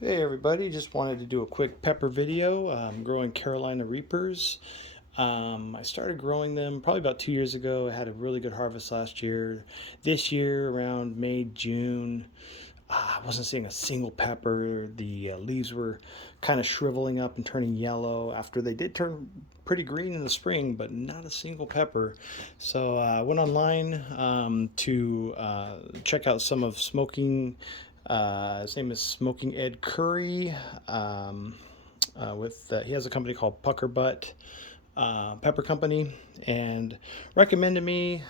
Hey everybody, just wanted to do a quick pepper video. I'm growing Carolina Reapers. I started growing them probably about 2 years ago. I had a really good harvest last year. This year, around May, June, I wasn't seeing a single pepper. The leaves were kind of shriveling up and turning yellow after they did turn pretty green in the spring, but not a single pepper. So I went online to check out some of his name is Smoking Ed Curry. He has a company called Pucker Butt Pepper Company, and recommended me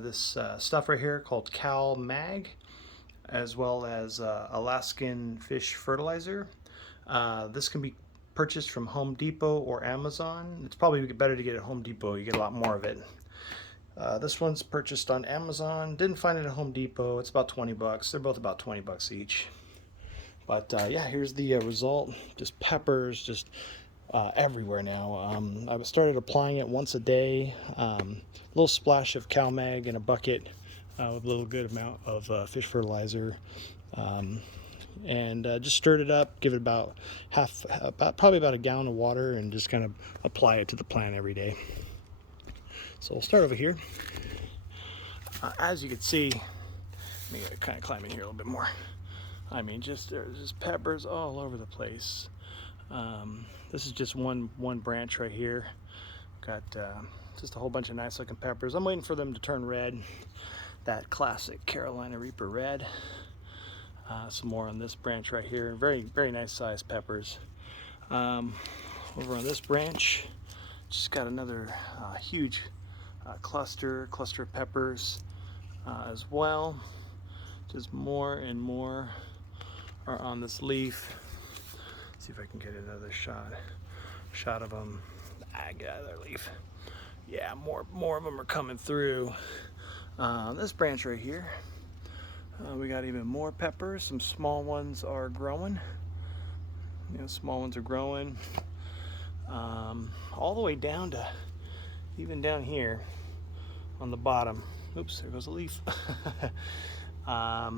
this stuff right here called Cal-Mag, as well as Alaskan Fish Fertilizer. This can be purchased from Home Depot or Amazon. It's probably better to get at Home Depot. You get a lot more of it. This one's purchased on Amazon. Didn't find it at Home Depot. It's about 20 bucks. They're both about 20 bucks each. But yeah, here's the result. Just peppers, just everywhere now. I started applying it once a day. A little splash of Cal-Mag in a bucket with a little good amount of fish fertilizer. And just stirred it up, give it about probably about a gallon of water, and just kind of apply it to the plant every day. So we'll start over here. As you can see, let me kind of climb in here a little bit more. I mean, there's just peppers all over the place. This is just one branch right here. Got just a whole bunch of nice looking peppers. I'm waiting for them to turn red. That classic Carolina Reaper red. Some more on this branch right here. Very nice sized peppers. Over on this branch, just got another huge cluster of peppers as well. Just more and more are on this leaf. Let's see if I can get another shot of them. Get out of their leaf. Yeah, more of them are coming through. This branch right here, we got even more peppers. Some small ones are growing. Small ones are growing. All the way down to even down here on the bottom. Oops, there goes a leaf. But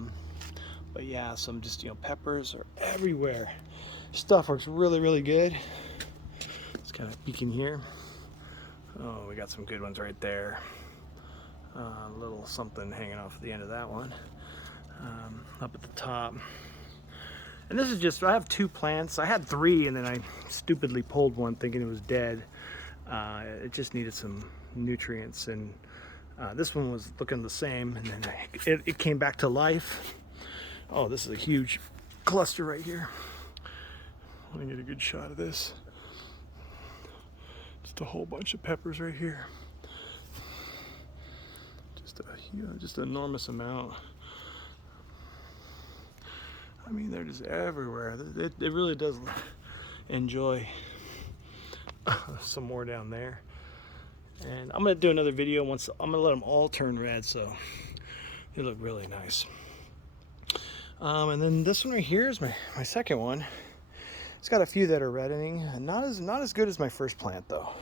yeah, some just peppers are everywhere. Stuff works really good. Let's kind of peek in here. Oh, we got some good ones right there. A little something hanging off the end of that one. Up at the top. And this is just, I have 2 plants. I had 3 and then I stupidly pulled one thinking it was dead. It just needed some nutrients, and this one was looking the same, and then it came back to life. Oh, this is a huge cluster right here. Let me get a good shot of this. Just a whole bunch of peppers right here. Just an enormous amount. I mean, they're just everywhere. It really does enjoy some more down there. And I'm gonna do another video once. I'm gonna let them all turn red, so they look really nice. And then this one right here is my second one. It's got a few that are reddening. Not as good as my first plant though.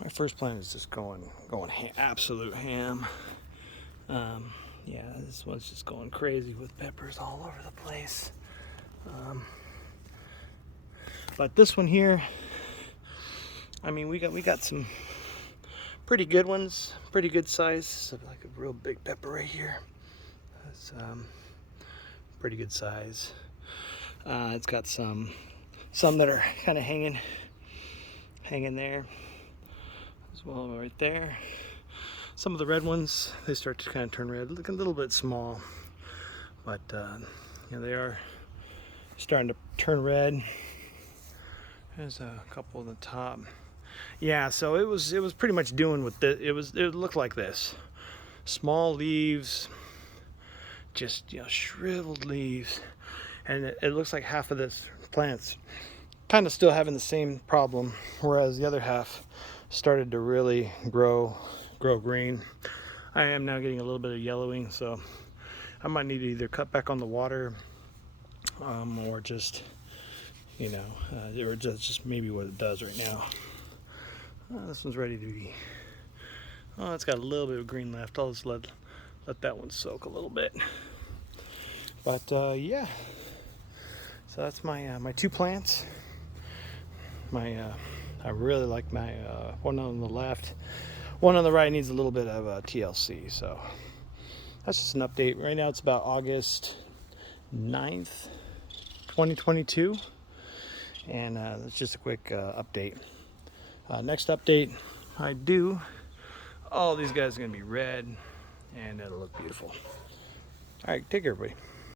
My first plant is just going absolute ham. Yeah, this one's just going crazy with peppers all over the place. But this one here, I mean, we got some pretty good ones, pretty good size. So like a real big pepper right here. It's pretty good size. It's got some that are kind of hanging there as well, right there. Some of the red ones, they start to kind of turn red, looking a little bit small, but they are starting to turn red. There's a couple on the top. Yeah, so it was pretty much doing what it looked like this. Small leaves, just shriveled leaves, and it looks like half of this plant's kind of still having the same problem, whereas the other half started to really grow green. I am now getting a little bit of yellowing, so I might need to either cut back on the water, or just or just maybe what it does right now. This one's ready to be. Oh, it's got a little bit of green left. I'll just let that one soak a little bit. But yeah, So that's my my 2 plants. I really like my one on the left. One on the right needs a little bit of TLC. So that's just an update. Right now it's about August 9th, 2022. And that's just a quick update. Next update I do, all these guys are going to be red and it'll look beautiful. All right, take care, everybody.